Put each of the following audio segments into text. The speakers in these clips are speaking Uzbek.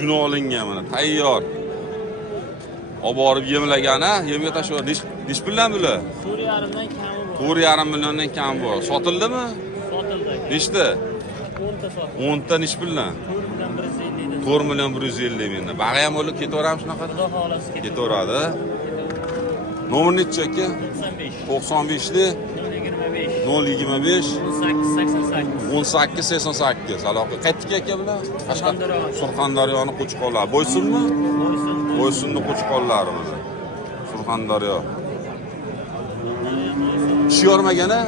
Juni olingan mana, tayyor. Olib borib yemlagani, yemga tashlab dish bilan bular. 4,5 dan kami bor. 4,5 milliondan kam bor. Sotildimi? Sotildi. Nechta? 10 ta sotildi. 10 ta nish bilan. 4 million 150 4 dan. million 150 ming. Bag'i ham bo'lib ketaveramiz shunaqa. Xudo xolasi Ketaveradi. Nomer nechi aka? 95 95li 025 025 1888. 1888. Aloqa qaytdik aka bilan? Surxondaryo. Surxondaryoni qo'chqonlar. Bo'ysunmi? Bo'ysunni qo'chqonlari mana. Surxondaryo. Tish yormagani?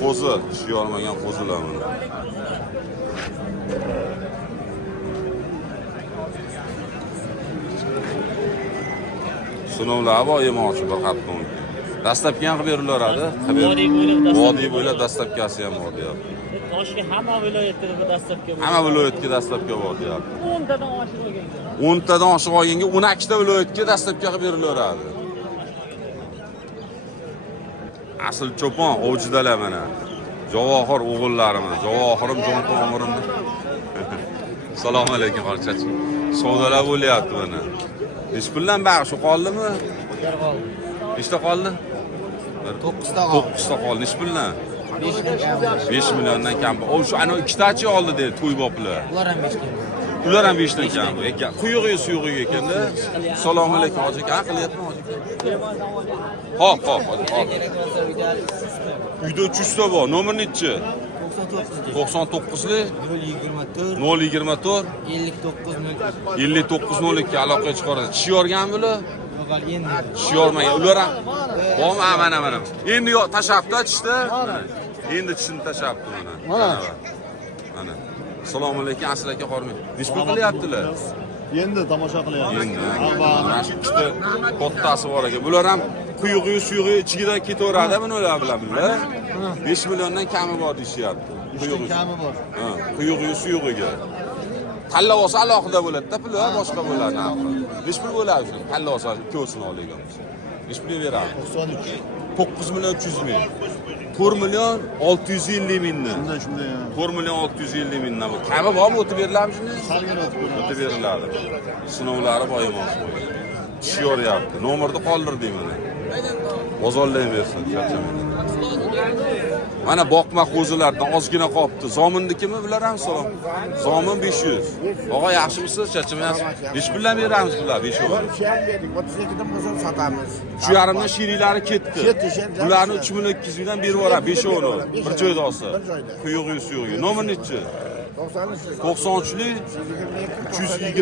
Qo'zi, tish yormagan qo'zilar mana. Sinovlar bor yemoqchi bir hafta. Dastlabki ham qilib berilaradi. Vodiy bo'ylab dastlabkasi ham bor deyapti. Toshkent hamma viloyatda bu dastlabki bor. Hamma viloyatga dastlabki bor deyapti. 10 tadan oshib olganga. 10 tadan oshiq olganga 12 ta viloyatga dastlabki qilib berilaradi. Asl cho'pon ovchidalar mana. Javohir o'g'illarimiz, Javohirim jon tomirimni. Assalomu alaykum qarchachi. Savdolar bo'lyapti mana. Ish bilan bag'i qoldimi? Nechta qoldi? 9 ta qoldi. 9 ta qoldi. Ish bilan 5 milliondan kam. O shu ana ikkitachi oldi dedi to'y boplar. Ular ham 5 keldi. Ular ham 5 dan kam ekan. Quyug'i suyug'i ekanda. Assalomu alaykum hoji aka, qilyapmi hoji aka? Hop. Uyda 300 ta bor. Nomer nechi? 99li 024 5902 aloqaga chiqaradi. Tish yorgan bular? Tish yormagan. Ular ham bormi? Mana. Endi tashabda tishda. Endi tishini tashabdi mana. Mana. Assalomu alaykum, asl aka hormang. Dish qilyaptilar. Endi tomosha qilyapmiz. Endi mana shu ikkita kattasi bor ekan. Bular ham quyug'i suyug'i ichigidan ketaveradi bular bilan bular. 5 milliondan kami bor deyapti. Quyug'i Kami bor. Ha, quyug'i suyug'iga. Tanlab olsa alohida bo'ladi-da, puli boshqa bo'ladi. Nechi pul bo'ladi shu? Tanlab olsa ikkovsini olamiz. Nechi pul beramiz? 93. 9 million 300 ming. 4 million 650 mingdan. Shunday. 4 million 650 mingdan. Kami bormi o'tib beriladi shuni? Salgina O'tib beriladi. Sinovlari boyimoq. Tish yoryapti. Nomerni qoldirdik mana. Bozorlayversin, charchamaydi. Mana boqma qo'zilardan ozgina qolibdi. Zominnikimi bular ham salom. Zomin 500. Og'a yaxshimisiz? Charchamayapsiz? Nech puldan beramiz bular 5 o'g'il? 32 dan bo'lsa sotamiz. 3,5 shiriklari ketdi. Bularni 3 million 200 mingdan berib yuboradi 5 o'g'il. Bir joyda olsa. Quyug'i suyug'i. Nomer nechi? 93. 93li 320